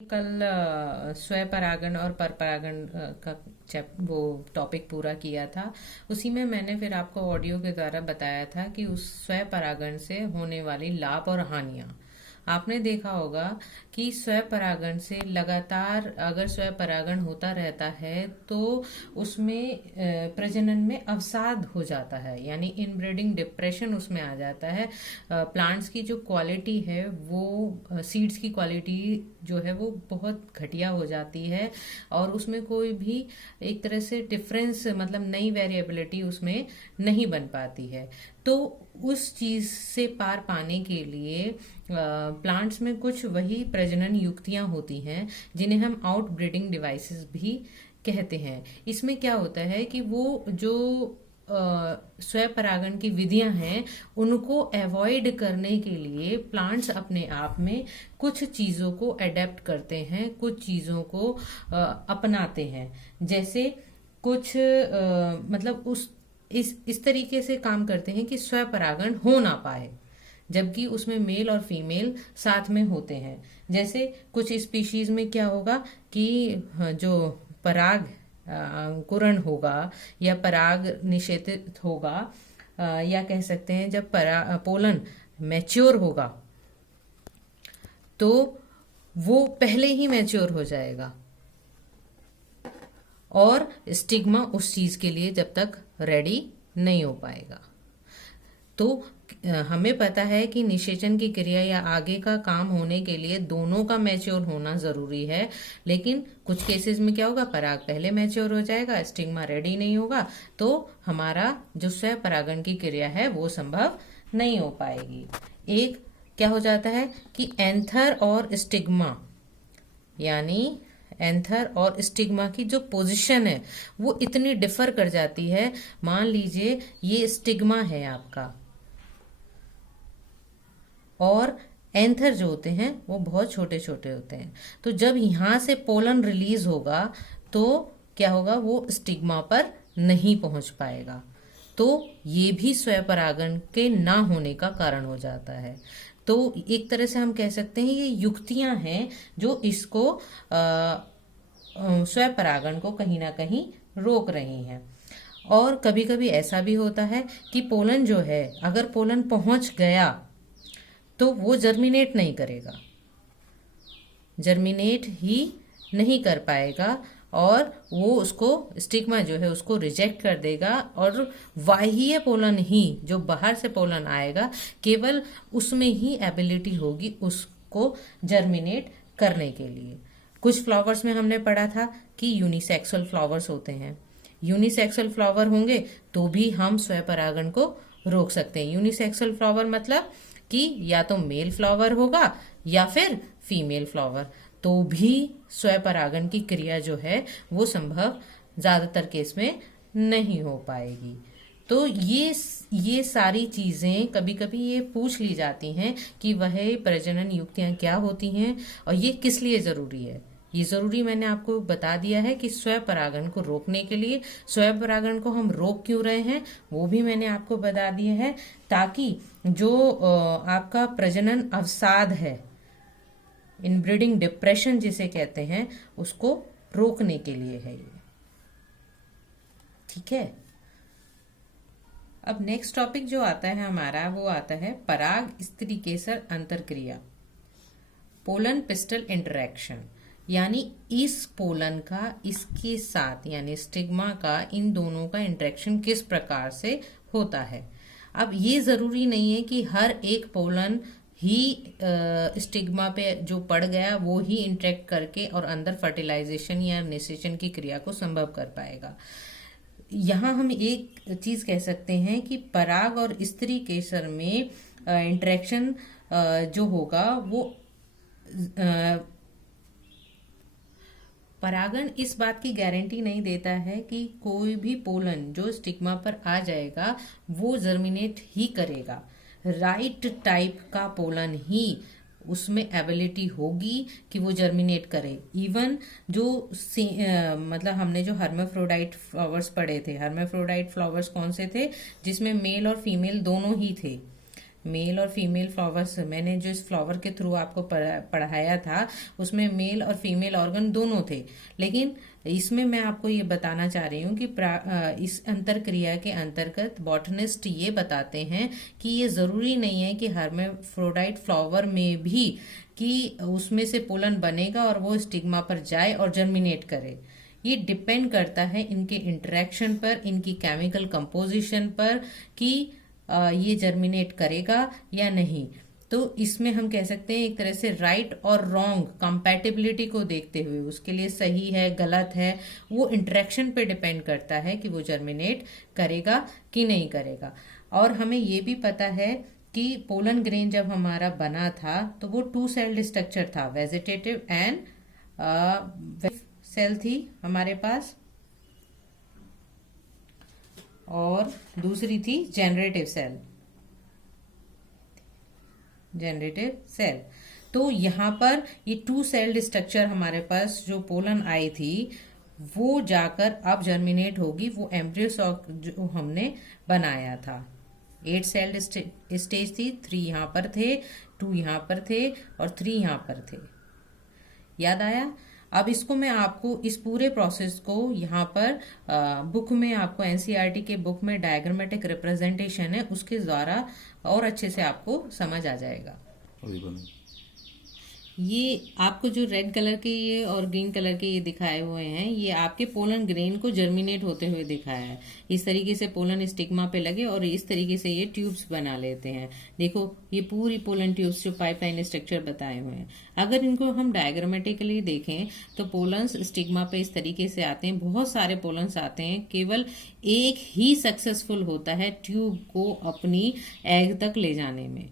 कल स्वपरागण और परपरागण का वो टॉपिक पूरा किया था। उसी में मैंने फिर आपको ऑडियो के द्वारा बताया था कि उस स्वपरागण से होने वाली लाभ और हानियां। आपने देखा होगा कि स्वपरागण से लगातार अगर स्वपरागण होता रहता है तो उसमें प्रजनन में अवसाद हो जाता है, यानी इनब्रीडिंग डिप्रेशन उसमें आ जाता है। प्लांट्स की जो क्वालिटी है वो सीड्स की क्वालिटी जो है वो बहुत घटिया हो जाती है और उसमें कोई भी एक तरह से डिफरेंस मतलब नई वेरिएबिलिटी उसमें नहीं बन पाती है। तो उस चीज से पार पाने के लिए प्लांट्स में कुछ वही प्रजनन युक्तियां होती हैं जिन्हें हम आउटब्रीडिंग डिवाइसेस भी कहते हैं। इसमें क्या होता है कि वो जो स्वपरागण की विधियां हैं उनको अवॉइड करने के लिए प्लांट्स अपने आप में कुछ चीजों को अडेप्ट करते हैं, कुछ चीजों को अपनाते हैं। जैसे कुछ मतलब उस इस तरीके से काम करते हैं कि स्वपरागण हो ना पाए जबकि उसमें मेल और फीमेल साथ में होते हैं। जैसे कुछ स्पीशीज में क्या होगा कि जो पराग अंकुरण होगा या पराग निषेचित होगा, या कह सकते हैं जब पोलन मैच्योर होगा तो वो पहले ही मैच्योर हो जाएगा और स्टिग्मा उस चीज के लिए जब तक रेडी नहीं हो पाएगा। तो हमें पता है कि निषेचन की क्रिया या आगे का काम होने के लिए दोनों का मैच्योर होना जरूरी है, लेकिन कुछ केसेस में क्या होगा, पराग पहले मैच्योर हो जाएगा, स्टिग्मा रेडी नहीं होगा, तो हमारा जो स्वपरागण की क्रिया है वो संभव नहीं हो पाएगी। एक क्या हो जाता है कि एंथर और स्टिग्मा, यानी एंथर और स्टिग्मा की जो पोजीशन है वो इतनी डिफर कर जाती है। मान लीजिए ये स्टिग्मा है आपका और एंथर जो होते हैं वो बहुत छोटे छोटे होते हैं, तो जब यहां से पोलन रिलीज होगा तो क्या होगा, वो स्टिग्मा पर नहीं पहुंच पाएगा। तो ये भी स्वपरागण के ना होने का कारण हो जाता है। तो एक तरह से हम कह सकते हैं ये युक्तियां हैं जो इसको स्वपरागण को कहीं ना कहीं रोक रही हैं। और कभी कभी ऐसा भी होता है कि पोलन जो है, अगर पोलन पहुंच गया तो वो जर्मिनेट नहीं करेगा, जर्मिनेट ही नहीं कर पाएगा और वो उसको स्टिग्मा जो है उसको रिजेक्ट कर देगा और बाह्य पोलन ही, जो बाहर से पोलन आएगा, केवल उसमें ही एबिलिटी होगी उसको जर्मिनेट करने के लिए। कुछ फ्लावर्स में हमने पढ़ा था कि यूनिसेक्सुअल फ्लावर्स होते हैं। यूनिसेक्सुअल फ्लावर होंगे तो भी हम स्वपरागण को रोक सकते हैं। यूनिसेक्सुअल फ्लावर मतलब कि या तो मेल फ्लावर होगा या फिर फीमेल फ्लावर, तो भी स्वपरागण की क्रिया जो है वो संभव ज्यादातर केस में नहीं हो पाएगी। तो ये सारी चीजें कभी कभी ये पूछ ली जाती हैं कि वह प्रजनन युक्तियां क्या होती हैं और ये किस लिए जरूरी है। ये जरूरी मैंने आपको बता दिया है कि स्वपरागण को रोकने के लिए। स्वपरागण को हम रोक क्यों रहे हैं वो भी मैंने आपको बता दिया है, ताकि जो आपका प्रजनन अवसाद है, इनब्रीडिंग डिप्रेशन जिसे कहते हैं, उसको रोकने के लिए है ये। ठीक है। अब नेक्स्ट टॉपिक जो आता है हमारा वो आता है पराग स्त्री केसर अंतरक्रिया, पोलन पिस्टल इंटरेक्शन। यानी इस पोलन का इसके साथ यानी स्टिग्मा का इन दोनों का इंटरेक्शन किस प्रकार से होता है। अब ये जरूरी नहीं है कि हर एक पोलन ही स्टिग्मा पे जो पड़ गया वो ही इंटरेक्ट करके और अंदर फर्टिलाइजेशन या निषेचन की क्रिया को संभव कर पाएगा। यहाँ हम एक चीज कह सकते हैं कि पराग और स्त्री केसर में इंटरेक्शन जो होगा वो परागण इस बात की गारंटी नहीं देता है कि कोई भी पोलन जो स्टिग्मा पर आ जाएगा वो जर्मिनेट ही करेगा। राइट टाइप का पोलन ही उसमें एबिलिटी होगी कि वो जर्मिनेट करे। इवन जो मतलब हमने जो हर्माफ्रोडाइट फ्लावर्स पढ़े थे, हर्माफ्रोडाइट फ्लावर्स कौन से थे, जिसमें मेल और फीमेल दोनों ही थे। मेल और फीमेल फ्लावर्स, मैंने जो इस फ्लावर के थ्रू आपको पढ़ाया था उसमें मेल और फीमेल ऑर्गन दोनों थे, लेकिन इसमें मैं आपको ये बताना चाह रही हूँ कि इस अंतर क्रिया के अंतर्गत बॉटनिस्ट ये बताते हैं कि ये जरूरी नहीं है कि हर्मेफ्रोडाइट फ्लावर में भी कि उसमें से पोलन बनेगा और वो स्टिग्मा पर जाए और जर्मिनेट करे। ये डिपेंड करता है इनके इंटरेक्शन पर, इनकी केमिकल कंपोजिशन पर कि ये जर्मिनेट करेगा या नहीं। तो इसमें हम कह सकते हैं एक तरह से राइट और रॉन्ग कंपैटिबिलिटी को देखते हुए उसके लिए सही है गलत है वो इंटरेक्शन पे डिपेंड करता है कि वो जर्मिनेट करेगा कि नहीं करेगा। और हमें ये भी पता है कि पोलन ग्रेन जब हमारा बना था तो वो 2 सेल्ड स्ट्रक्चर था, वेजिटेटिव एंड सेल थी हमारे पास, और दूसरी थी जनरेटिव सेल। तो यहाँ पर ये 2 सेल्ड स्ट्रक्चर हमारे पास जो पोलन आई थी वो जाकर अब जर्मिनेट होगी वो एम्ब्रियो सॉक जो हमने बनाया था। 8 सेल्ड स्टेज थी, 3 यहाँ पर थे, 2 यहाँ पर थे और 3 यहाँ पर थे। याद आया? अब इसको मैं आपको इस पूरे प्रोसेस को यहाँ पर बुक में, आपको एनसीईआरटी के बुक में डायग्रामेटिक रिप्रेजेंटेशन है उसके द्वारा और अच्छे से आपको समझ आ जाएगा। ये आपको जो रेड कलर के ये और ग्रीन कलर के ये दिखाए हुए हैं ये आपके पोलन ग्रेन को जर्मिनेट होते हुए दिखाया है। इस तरीके से पोलन स्टिग्मा पे लगे और इस तरीके से ये ट्यूब्स बना लेते हैं। देखो ये पूरी पोलन ट्यूब्स जो पाइपलाइन स्ट्रक्चर बताए हुए हैं, अगर इनको हम डायग्रामेटिकली देखें तो पोलन्स स्टिग्मा पे इस तरीके से आते हैं, बहुत सारे पोलन्स आते हैं, केवल एक ही सक्सेसफुल होता है ट्यूब को अपनी एग तक ले जाने में।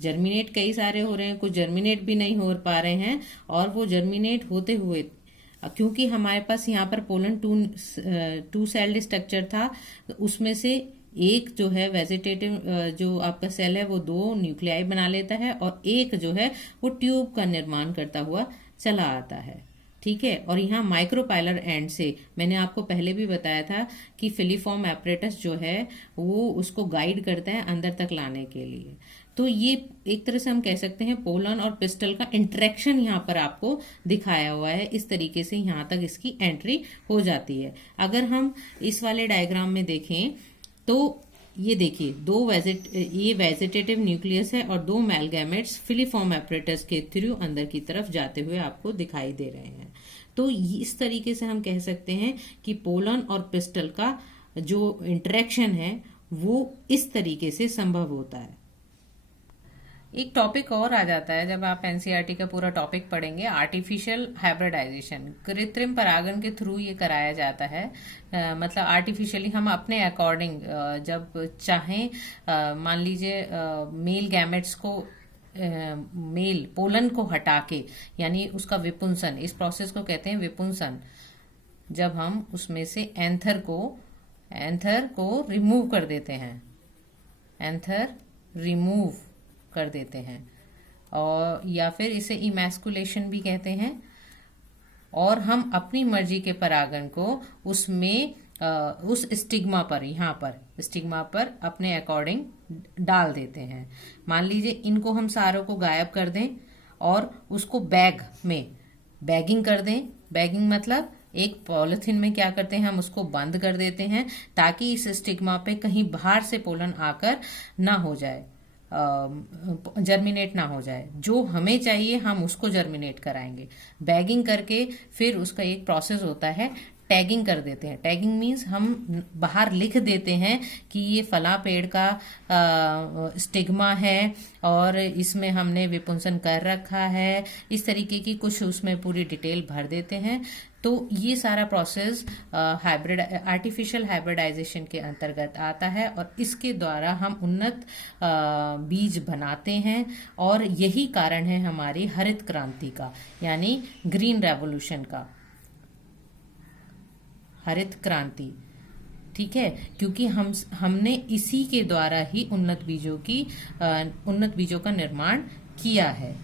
जर्मिनेट कई सारे हो रहे हैं, कुछ जर्मिनेट भी नहीं हो पा रहे हैं, और वो जर्मिनेट होते हुए क्योंकि हमारे पास यहाँ पर पोलन 2 सेल्ड स्ट्रक्चर था, तो उसमें से एक जो है वेजिटेटिव जो आपका सेल है वो 2 न्यूक्लियाई बना लेता है और एक जो है वो ट्यूब का निर्माण करता हुआ चला आता है। ठीक है, और यहाँ माइक्रोपाइलर एंड से मैंने आपको पहले भी बताया था कि फिलीफॉर्म एपरेटस जो है वो उसको गाइड करता है अंदर तक लाने के लिए। तो ये एक तरह से हम कह सकते हैं पोलन और पिस्टल का इंटरेक्शन यहाँ पर आपको दिखाया हुआ है। इस तरीके से यहाँ तक इसकी एंट्री हो जाती है। अगर हम इस वाले डायग्राम में देखें तो ये देखिए ये वेजिटेटिव न्यूक्लियस है और 2 मैलगैमेट्स फिलीफॉर्म एपरेटस के थ्रू अंदर की तरफ जाते हुए आपको दिखाई दे रहे हैं। तो इस तरीके से हम कह सकते हैं कि पोलन और पिस्टल का जो इंटरेक्शन है वो इस तरीके से संभव होता है। एक टॉपिक और आ जाता है जब आप एनसीईआरटी का पूरा टॉपिक पढ़ेंगे, आर्टिफिशियल हाइब्रिडाइजेशन। कृत्रिम परागण के थ्रू ये कराया जाता है, मतलब आर्टिफिशियली हम अपने अकॉर्डिंग जब चाहें, मान लीजिए मेल गैमेट्स को मेल पोलन को हटा के, यानी उसका विपुंसन, इस प्रोसेस को कहते हैं विपुंसन। जब हम उसमें से एंथर को रिमूव कर देते हैं, एंथर रिमूव कर देते हैं, और या फिर इसे इमैस्कुलेशन भी कहते हैं, और हम अपनी मर्जी के परागण को उसमें उस स्टिग्मा पर, यहाँ पर स्टिग्मा पर अपने अकॉर्डिंग डाल देते हैं। मान लीजिए इनको हम सारों को गायब कर दें और उसको बैग में बैगिंग कर दें। बैगिंग मतलब एक पॉलिथीन में क्या करते हैं, हम उसको बंद कर देते हैं ताकि इस स्टिग्मा पे कहीं बाहर से पोलन आकर ना हो जाए, जर्मिनेट ना हो जाए। जो हमें चाहिए हम उसको जर्मिनेट कराएंगे। बैगिंग करके फिर उसका एक प्रोसेस होता है, टैगिंग कर देते हैं। टैगिंग मीन्स हम बाहर लिख देते हैं कि ये फला पेड़ का स्टिग्मा है और इसमें हमने विपुंसन कर रखा है, इस तरीके की कुछ उसमें पूरी डिटेल भर देते हैं। तो ये सारा प्रोसेस आर्टिफिशियल हाइब्रिडाइजेशन के अंतर्गत आता है और इसके द्वारा हम उन्नत बीज बनाते हैं, और यही कारण है हमारी हरित क्रांति का, यानी ग्रीन रेवोल्यूशन का, हरित क्रांति। ठीक है, क्योंकि हमने इसी के द्वारा ही उन्नत बीजों का निर्माण किया है।